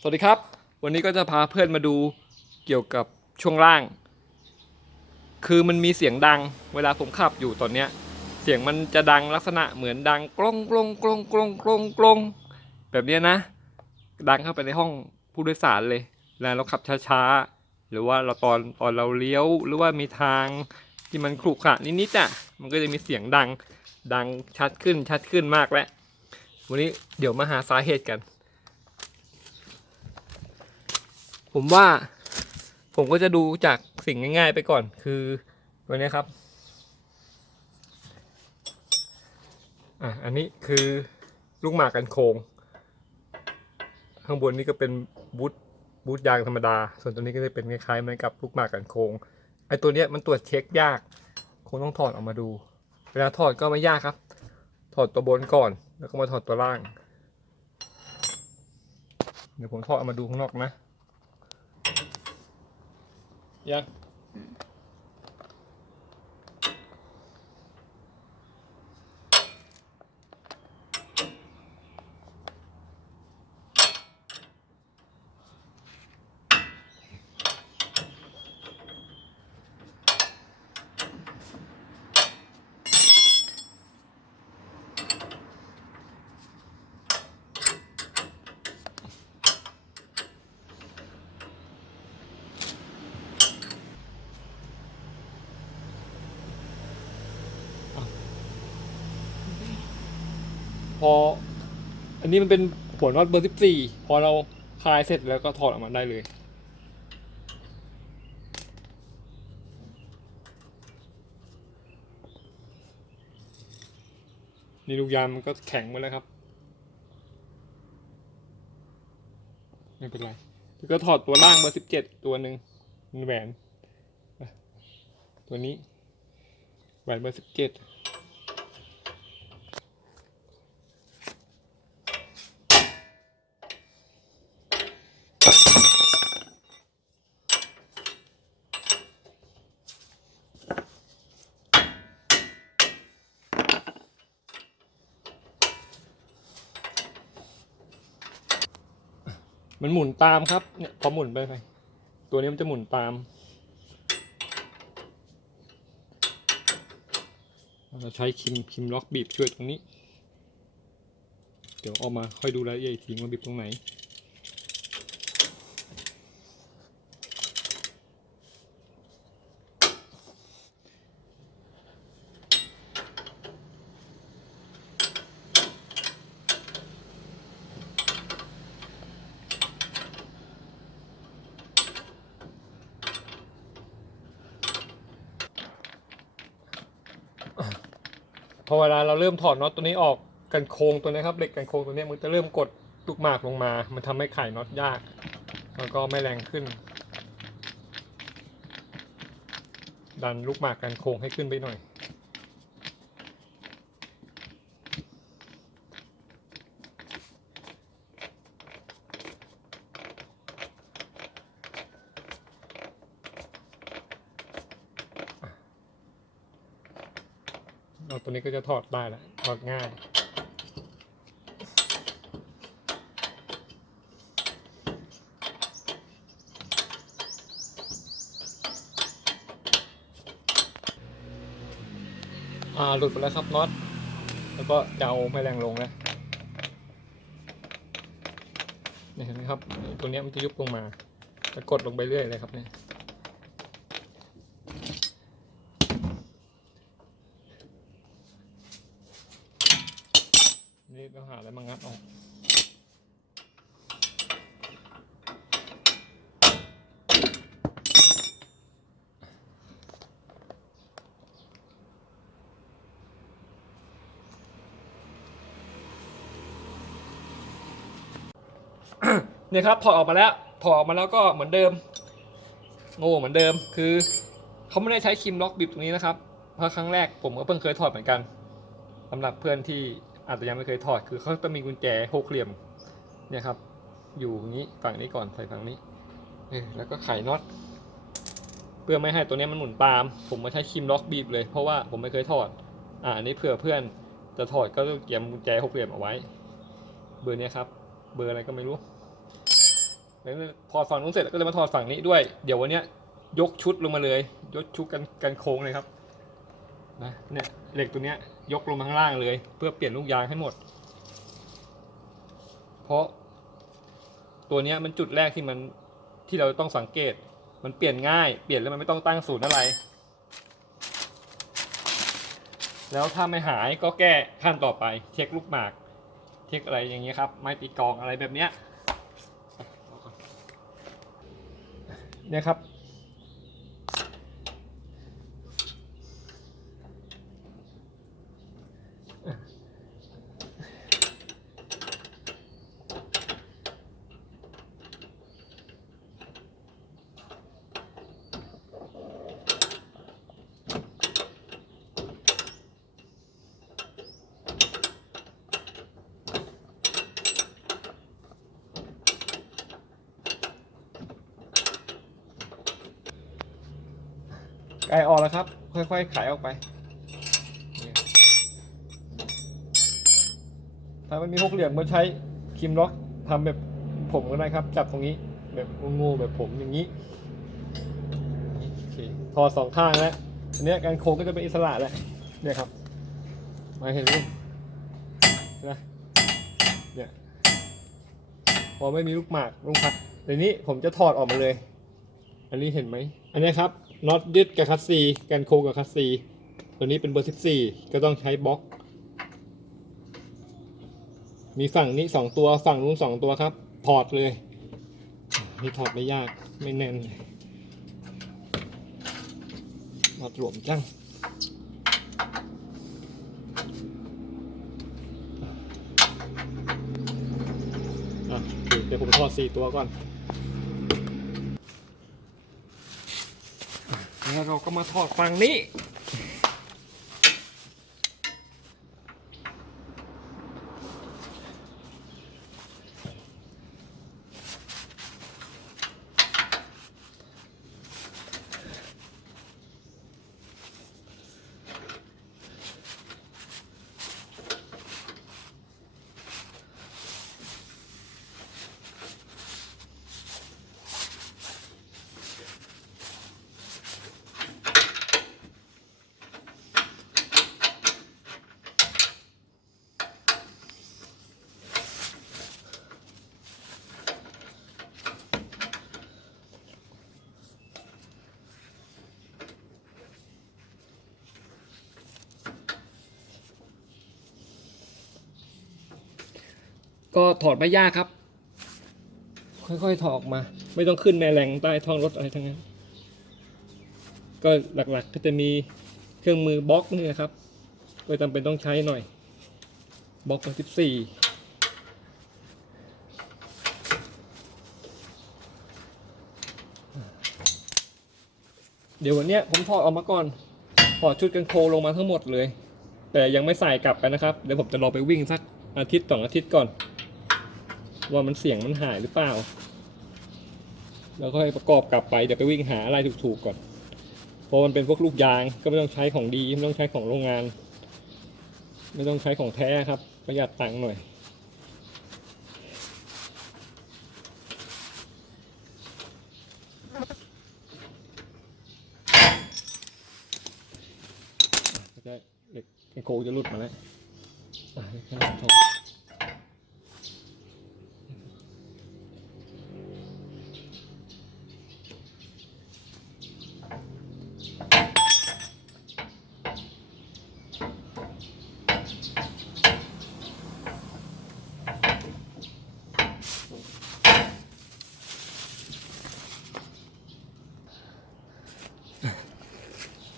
สวัสดีครับ วันนี้ก็จะพาเพื่อนมาดูเกี่ยวกับช่วงล่าง คือมันมีเสียงดังเวลาผมขับอยู่ตอนเนี้ย เสียงมันจะดังลักษณะเหมือนดังกล้องกล้องกล้องกล้องกล้องกล้องแบบเนี้ยนะ ดังเข้าไปในห้องผู้โดยสารเลยเวลาเราขับช้าๆ หรือว่าเราตอนตอนเราเลี้ยวหรือว่ามีทางที่มันขรุขระนิดๆอะมันก็จะมีเสียงดังดังชัดขึ้นชัดขึ้นมากแล้ววันนี้เดี๋ยวมาหาสาเหตุกัน ผมว่าผมก็จะดูจากสิ่งง่าย ๆ ไปก่อน คือตัวนี้ครับอะอันนี้คือลูกหมากกันโคง ข้างบนนี่ก็เป็นบูทบูทยางธรรมดา ส่วนตัวนี้ก็จะเป็นคล้ายๆเหมือนกับลูกหมากกันโคงไอ้ตัวเนี้ยมันตรวจเช็คยากคงต้องถอดออกมาดู เวลาถอดก็ไม่ยากครับ ถอดตัวบนก่อน แล้วก็มาถอดตัวล่าง เดี๋ยวผมถอดออกมาดูข้างนอกนะ ยัง อ อันนี้มันเป็นหัวน็อตเบอร์สิบสี่พอเราคลายเสร็จแล้วก็ถอดออกมาได้เลย นี่ลูกยางมันก็แข็งหมดแล้วครับ ไม่เป็นไรแล้วก็ถอดตัวล่างเบอร์สิบเจ็ดตัวหนึ่งแหวน ตัวนี้แหวนเบอร์สิบเจ็ด มันหมุนตามครับ เนี่ยพอหมุนไปไป ตัวนี้มันจะหมุนตาม เราใช้คิมคิมล็อกบีบช่วยตรงนี้ เดี๋ยวออกมาค่อยดูรายละเอียดอีกทีว่าบีบตรงไหน พอเวลาเราเริ่มถอดน็อตตัวนี้ออกกันโครงตัวนี้ครับเหล็กกันโครงตัวนี้มันจะเริ่มกดลูกหมากลงมา มันทำให้ไขน็อตยาก แล้วก็ไม่แรงขึ้น ดันลูกหมากกันโครงให้ขึ้นไปหน่อย เอาตัว นี้ก็จะถอดได้แหละถอดง่าย อ่าหลุดไปแล้วครับน็อต แล้วก็จะเอาไม่แรงลงแล้วเนี่ยเห็นไหมครับ ตัวนี้มันจะยุบลงมา จะกดลงไปเรื่อยเลยครับเนี่ย นี่ต้องหาอะไรมางัดออก เนี่ยครับถอดออกมาแล้วถอดออกมาแล้วก็เหมือนเดิมโง่เหมือนเดิม คือเขาไม่ได้ใช้คิมล็อกบิบตรงนี้นะครับเพราะครั้งแรกผมก็เพิ่งเคยถอดเหมือนกันสำหรับเพื่อนที่อาจจะยังไม่เคยถอดคือเขาต้องมีกุญแจหกเหลี่ยมเนี่ยครับ อยู่อย่างนี้ฝั่งนี้ก่อนใส่ฝั่งนี้แล้วก็ไขน็อตเพื่อไม่ให้ตัวนี้มันหมุนตาม ผมมาใช้คิมล็อกบีบเลย เพราะว่าผมไม่เคยถอด อ่าอันนี้เผื่อเพื่อนจะถอดก็ต้องเตรียมกุญแจหกเหลี่ยมเอาไว้ เบอร์นี้ครับ เบอร์อะไรก็ไม่รู้แล้วถอฝั่งนู้นเสร็จก็เลยมาถอดฝั่งนี้ด้วย เดี๋ยววันนี้ยยกชุดลงมาเลย ยกชุดกันกันโค้งเลยครับนะเนี่ยเหล็กตัวเนี้ยยกลงมาข้างล่างเลย เพื่อเปลี่ยนลูกยางให้หมด เพราะ ตัวเนี้ยมันจุดแรกที่มันที่เราต้องสังเกต มันเปลี่ยนง่าย เปลี่ยนแล้วมันไม่ต้องตั้งศูนย์อะไร แล้วถ้าไม่หายก็แก้ขั้นต่อไป เช็คลูกหมาก เช็คอะไรอย่างเงี้ยครับ ไม้ตีกองอะไรแบบเนี้ยเนี่ยครับ ไกลออกแล้วครับ ค่อยๆขายออกไปถ้ามันมีหกเหลี่ยมก็ใช้ครีมล็อกทำแบบผมก็ได้ครับ จับตรงนี้แบบงูๆแบบผมอย่างนี้โอเคพอสองข้างแล้วอันนี้การโค้งก็จะเป็นอิสระแล้วเนี่ยครับ มาเห็นไหมนะเนี่ยพอไม่มีลูกหมากลูกพัดในนี้ผมจะถอดออกมาเลย อันนี้เห็นไหมอันนี้ครับ น็อตยึดกับคัสซีกันโคกับคัสซีตัวนี้เป็นเบอร์ 14 ก็ต้องใช้บล็อก มีฝั่งนี้ 2 ตัวฝั่งนู้น2ตัวครับ ถอดเลย นี่ถอดไม่ยากไม่แน่นเลยมาหลวมจังเคเดี๋ยวผมถอด 4 ตัวก่อน แล้วเราก็มาถอดฝั่งนี้ ก็ถอดไม่ยากครับ ค่อยๆถอดออกมา ไม่ต้องขึ้นในแรงใต้ท้องรถอะไรทั้งนั้น ก็หลักๆก็จะมีเครื่องมือบล็อกนี่นะครับก็จำเป็นต้องใช้หน่อยบล็อกสิบสี่เดี๋ยววันเนี้ยผมถอดออกมาก่อนถอดชุดกันโคลงมาทั้งหมดเลย แต่ยังไม่ใส่กลับกันนะครับ เดี๋ยวผมจะรอไปวิ่งสักอาทิตย์สองอาทิตย์ก่อน ว่ามันเสียงมันหายหรือเปล่า แล้วก็ให้ประกอบกลับไปเดี๋ยวไปวิ่งหาอะไรถูกๆก่อนเพราะมันเป็นพวกลูกยางก็ไม่ต้องใช้ของดีไม่ต้องใช้ของโรงงาน ไม่ต้องใช้ของแท้ครับ ประหยัดตังค์หน่อยได้เหล็กโคจะหลุดมาแล้วอะแค่นั้นพอ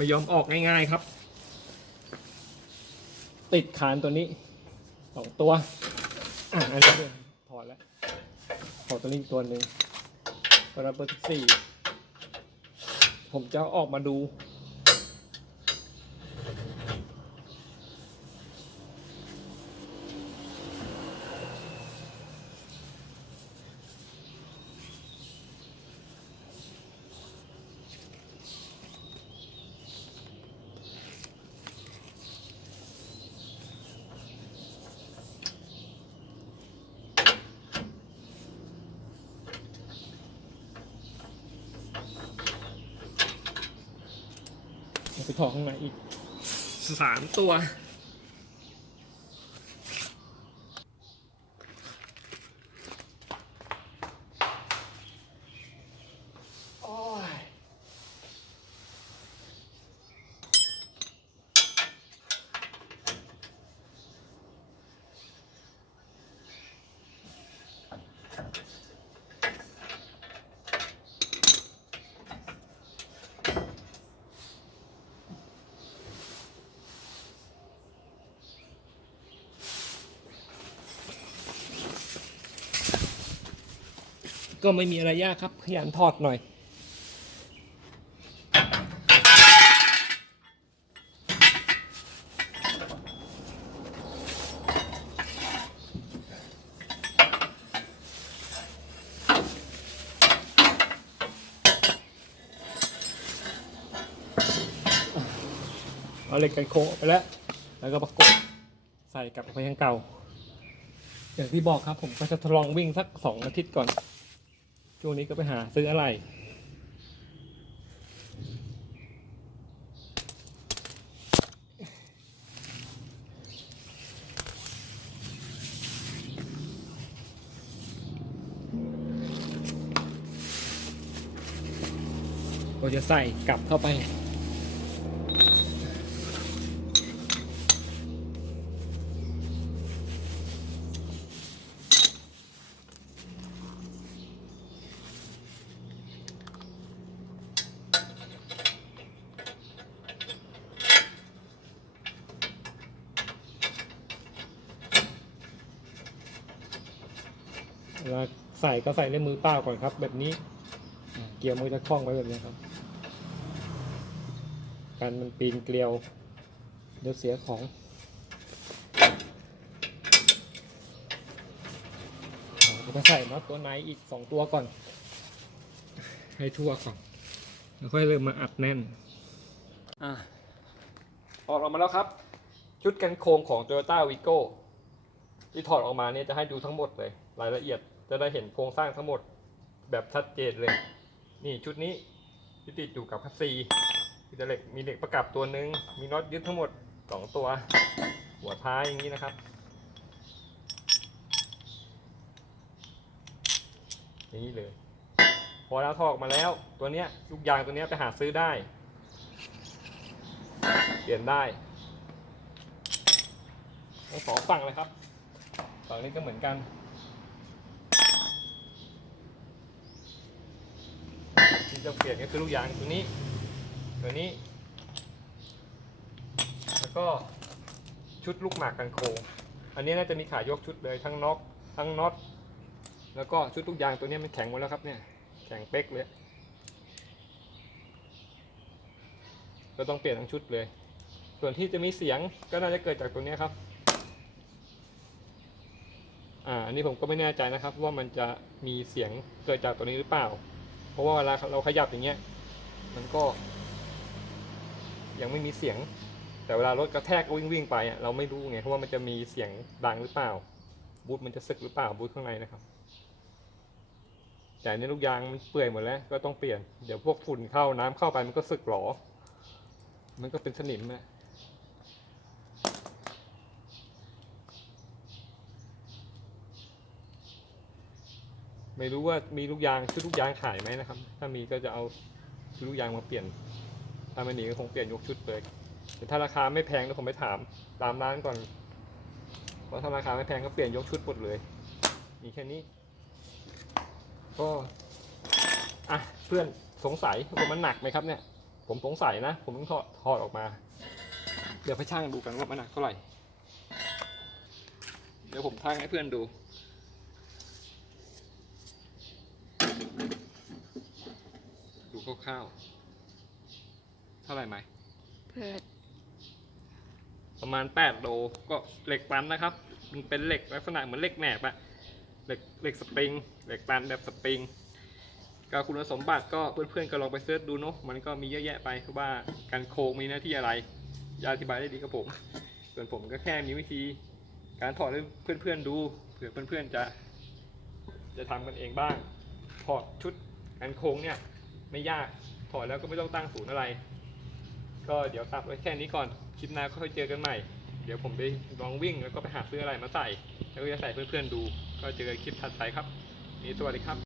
ไม่ยอมออกง่ายๆครับ ติดคานตัวนี้สองตัว อะอันนี้เดี๋ยถอดแล้วถอดตัวนี้อีกตัวหนึ่งตัวนั้นเบอร์สี่ผมจะออกมาดู ไปทอข้างในอีกสามตัว ก็ไม่มีอะไรยากครับ ขยันถอดหน่อย เอาเหล็กกันโคไปแล้ว แล้วก็ประกบใส่กลับไปยังเก่า อย่างที่บอกครับผมก็จะทดลองวิ่งสักสองอาทิตย์ก่อน ช่วงนี้ก็ไปหาซื้ออะไร ก็จะใส่กลับเข้าไป เวลาใส่ก็ใส่ด้วยมือเปล่าก่อนครับ แบบนี้เกลียวมันจะคล้องไว้แบบนี้ครับการมันปีนเกลียว เดี๋ยวเสียของอ่าจะใส่น็อตตัวในอีกสองตัวก่อน ให้ทั่วก่อนแล้วค่อยเริ่มมาอัดแน่นอ่าออกมาแล้วครับ ชุดกันโครงของ Toyota Vigo ที่ถอดออกมาเนี่ยจะให้ดูทั้งหมดเลย รายละเอียดจะได้เห็นโครงสร้างทั้งหมดแบบชัดเจนเลย นี่ชุดนี้ที่ติดอยู่กับคัสซีมีเหล็กมีเหล็กประกับตัวหนึ่งมีน็อตยึดทั้งหมดสองตัว หัวท้ายอย่างนี้นะครับอย่างนี้เลย พอแล้วถอดออกมาแล้วตัวเนี้ยลูกยางตัวเนี้ยไปหาซื้อได้ เปลี่ยนได้ทั้งสองฝั่งเลยครับฝั่งนี้ก็เหมือนกัน ที่จะเปลี่ยนก็คือลูกยางตัวนี้ ตัวนี้ แล้วก็ชุดลูกหมากกันโคงอันนี้น่าจะมีขายกชุดเลยทั้งน็อกทั้งน็อตแล้วก็ชุดลูกยางตัวนี้มันแข็งหมดแล้วครับเนี่ยแข็งเป๊กเลยก็ต้องเปลี่ยนทั้งชุดเลย ส่วนที่จะมีเสียงก็น่าจะเกิดจากตัวนี้ครับอ่าอันนี้ผมก็ไม่แน่ใจนะครับ ว่ามันจะมีเสียงเกิดจากตัวนี้หรือเปล่า เพราะว่าเวลาเราขยับอย่างเงี้ย มันก็ ยังไม่มีเสียง แต่เวลารถกระแทกวิ่งวิ่งไปอะเราไม่รู้ไงเพราะว่ามันจะมีเสียงดังหรือเปล่า บูทมันจะสึกหรือเปล่าบูทข้างในนะครับแต่อันนี้ลูกยางมันเปื่อยหมดแล้ว ก็ต้องเปลี่ยน เดี๋ยวพวกฝุ่นเข้าน้ำเข้าไปมันก็สึกหรอ มันก็เป็นสนิมนะ ไม่รู้ว่ามีลูกยางชุดลูกยางขายไหมนะครับ ถ้ามีก็จะเอาชุดลูกยางมาเปลี่ยน ถ้าไม่มีก็คงเปลี่ยนยกชุดเลยแต่ถ้าราคาไม่แพงก็ผมไปถามตามร้านก่อนเพราะถ้าราคาไม่แพงก็เปลี่ยนยกชุดหมดเลยมีแค่นี้ ก็อะเพื่อนสงสัยว่ามันหนักไหมครับเนี่ย ผมสงสัยนะ ผมต้องถอดถอดออกมา เดี๋ยวไปช่างดูกันว่ามันหนักเท่าไหร่ เดี๋ยวผมช่างให้เพื่อนดู คร่าวๆเท่าไหร่ไหมเพื่อประมาณ 8 โลก็เหล็กตันนะครับ มันเป็นเหล็กลักษณะเหมือนเหล็กแหนบอะเหล็กเหล็กสปริง เหล็กตันแบบสปริงก็คุณสมบัติก็เพื่อนๆก็ลองไปเสิร์ชดูเนาะมันก็มีเยอะแยะไปเพราะว่าการโครงมีหน้าที่อะไรจะอธิบายได้ดีกับผม ส่วนผมก็แค่มีวิธี การถอดให้เพื่อนๆดูเผื่อเพื่อนๆจะ จะทำกันเองบ้างถอดชุดการโครงเนี่ย ไม่ยาก ถอดแล้วก็ไม่ต้องตั้งศูนย์อะไร ก็เดี๋ยวตัดไว้แค่นี้ก่อน คลิปหน้าก็ค่อยเจอกันใหม่ เดี๋ยวผมไปลองวิ่งแล้วก็ไปหาซื้ออะไรมาใส่ แล้วก็จะใส่เพื่อนๆดู ก็เจอกันคลิปถัดไปครับ นี่สวัสดีครับ